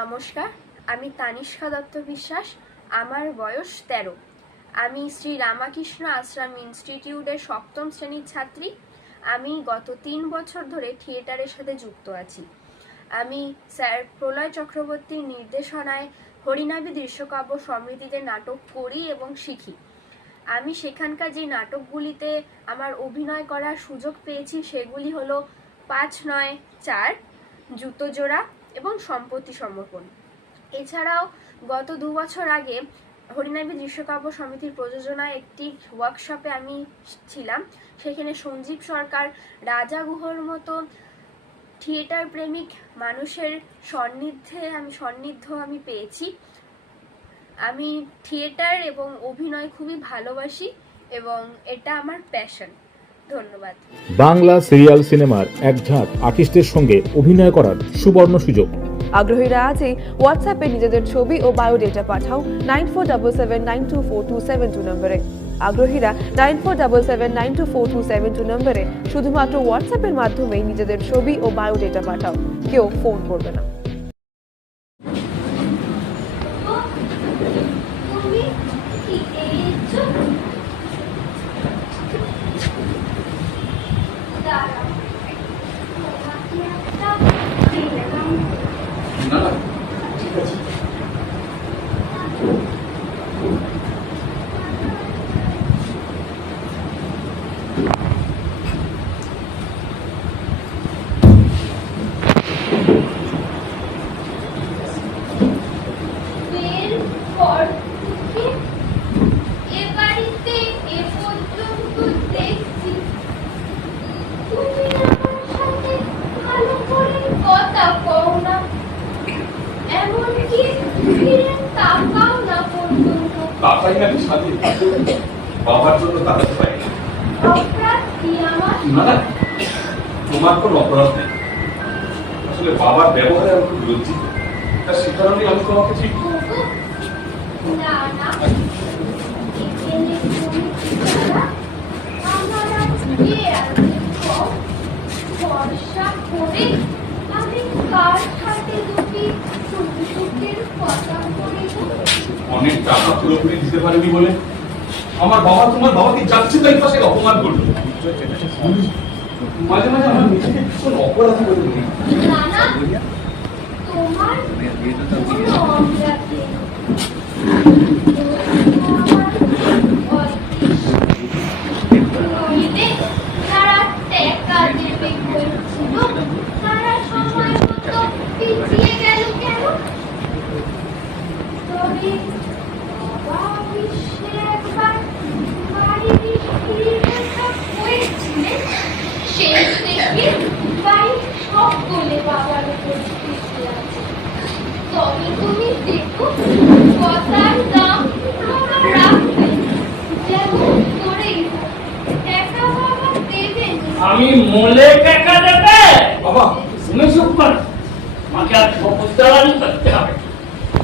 নমস্কার, আমি তানিষ্কা দত্ত বিশ্বাস আমার বয়স তেরো। আমি শ্রী রামাকৃষ্ণ আশ্রম ইনস্টিটিউটের সপ্তম শ্রেণির ছাত্রী। আমি গত তিন বছর ধরে থিয়েটারের সাথে যুক্ত আছি। আমি স্যার প্রলয় চক্রবর্তীর নির্দেশনায় হরিনাভি দৃশ্যকাব্য সমিতিতে নাটক করি এবং শিখি। আমি সেখানকার যে নাটকগুলিতে আমার অভিনয় করার সুযোগ পেয়েছি সেগুলি হলো পাঁচ নয় চার জুতো জোড়া এবং সম্পত্তি সমর্পণ। এছাড়াও গত দু বছর আগে হরিনাভি দৃশ্যকাব্য সমিতির প্রযোজনায় একটি ওয়ার্কশপে আমি ছিলাম। সেখানে সঞ্জীব সরকার রাজা গুহর মতো থিয়েটার প্রেমিক মানুষের সান্নিধ্যে আমি সান্নিধ্য আমি পেয়েছি। আমি থিয়েটার এবং অভিনয় খুবই ভালোবাসি এবং এটা আমার প্যাশন ধন্যবাদ। বাংলা সিরিয়াল সিনেমার এক ঝাঁক আর্টিস্টের সঙ্গে অভিনয় করার সুবর্ণ সুযোগ। আগ্রহীরা আজই হোয়াটসঅ্যাপে নিজেদের ছবি ও বায়োডেটা পাঠাও nine four double seven nine two four two seven two নম্বরে। আগ্রহীরা nine four double seven nine two four two seven two নম্বরে শুধুমাত্র হোয়াটসঅ্যাপের মাধ্যমেই নিজেদের ছবি ও বায়োডেটা পাঠাও। কেউ ফোন করবে না তুমি কি এসেছ দাঁড়াও তোমাকে একটা দিলাম না না ঠিক আছে বের পর থেকে এ বাড়িতে এ পর্যন্ত দেখছি তুমি আমার সাথে ভালো করে কথা কও না না নাকি সাথে বাবার জন্য তাকাতে না। তোমার কোনো অপরাধ নেই। আসলে বাবার ব্যবহারে আমি খুব লজ্জিত। তা সে কারণে আমি তোমাকে ঠিক করে অনেক টাকা পুরোপুরি দিতে পারেনি বলে। আমার বাবা তোমার বাবাকে যাচ্ছে তাই পাশে অপমান করল। মাঝে মাঝে আমার নিজেকে ভীষণ অপরাধী বলে মনে হয়। না না তোমার কোনো অপরাধ নেই। নইলে তারা টাকা দেবে বলছিল, তারা সময় মতো পিছিয়ে গেল কেন? তবে বাবা বিশ্বে একবার বাড়ির স্ত্রীর কথা হয়েছিলেন, সেই থেকে বাড়ির সকলে বাবার উপর পিছিয়ে আছে তবে তুমি দেখো কথার দাম তোমরা রাখবে যেমন করেই হোক। টাকা বাবা দেবেন আমি মলে টাকা দেবে। বাবা তুমি চুপ কর। আমাকে আর শপথদারানি করতে হবে।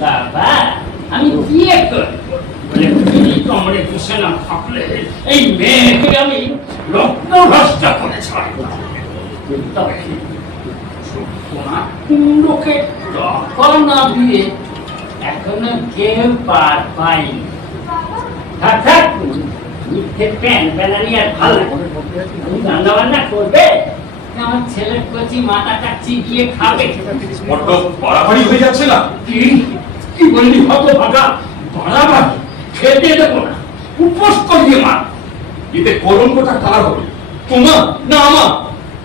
বাবা, আমি বিয়ে করি বলে, তুমি কমরে বসে না থাকলে এই মেয়েকে আমি রক্ত ভ্রষ্ট করে ছাড়ব। তবে কুণ্ডকে টাকা না দিয়ে এখনও কেউ পার থাক থাক মিথ্যে প্যান বেলানি আর ভালো তুমি রান্না বান্না করবে? আমার ছেলের কচি মাথাটা চিবিয়ে খাবে। বড্ড বাড়াবাড়ি হয়ে যাচ্ছে না কি কি বললি হতো ভাগা বাড়াবাড়ি? খেতে দেবো না। উপোস করিয়ে মার। এতে কলঙ্কটা কার হবে? তোমার না আমার?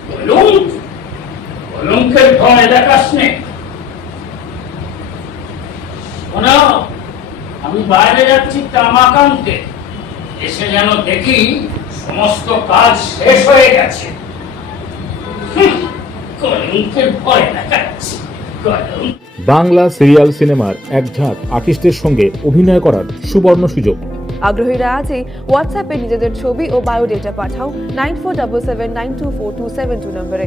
কলঙ্ক? কলঙ্কের ভয় দেখাস নে। শোনো আমি বাইরে যাচ্ছি তামাক আনতে এসে যেন দেখি সমস্ত কাজ শেষ হয়ে গেছে। বাংলা সিরিয়াল সিনেমার এক ঝাঁক আর্টিস্টের সঙ্গে অভিনয় করার সুবর্ণ সুযোগ। আগ্রহীরা আজই হোয়াটসঅ্যাপে নিজেদের ছবি ও বায়োডেটা পাঠাও nine four double seven nine two four two seven two নম্বরে।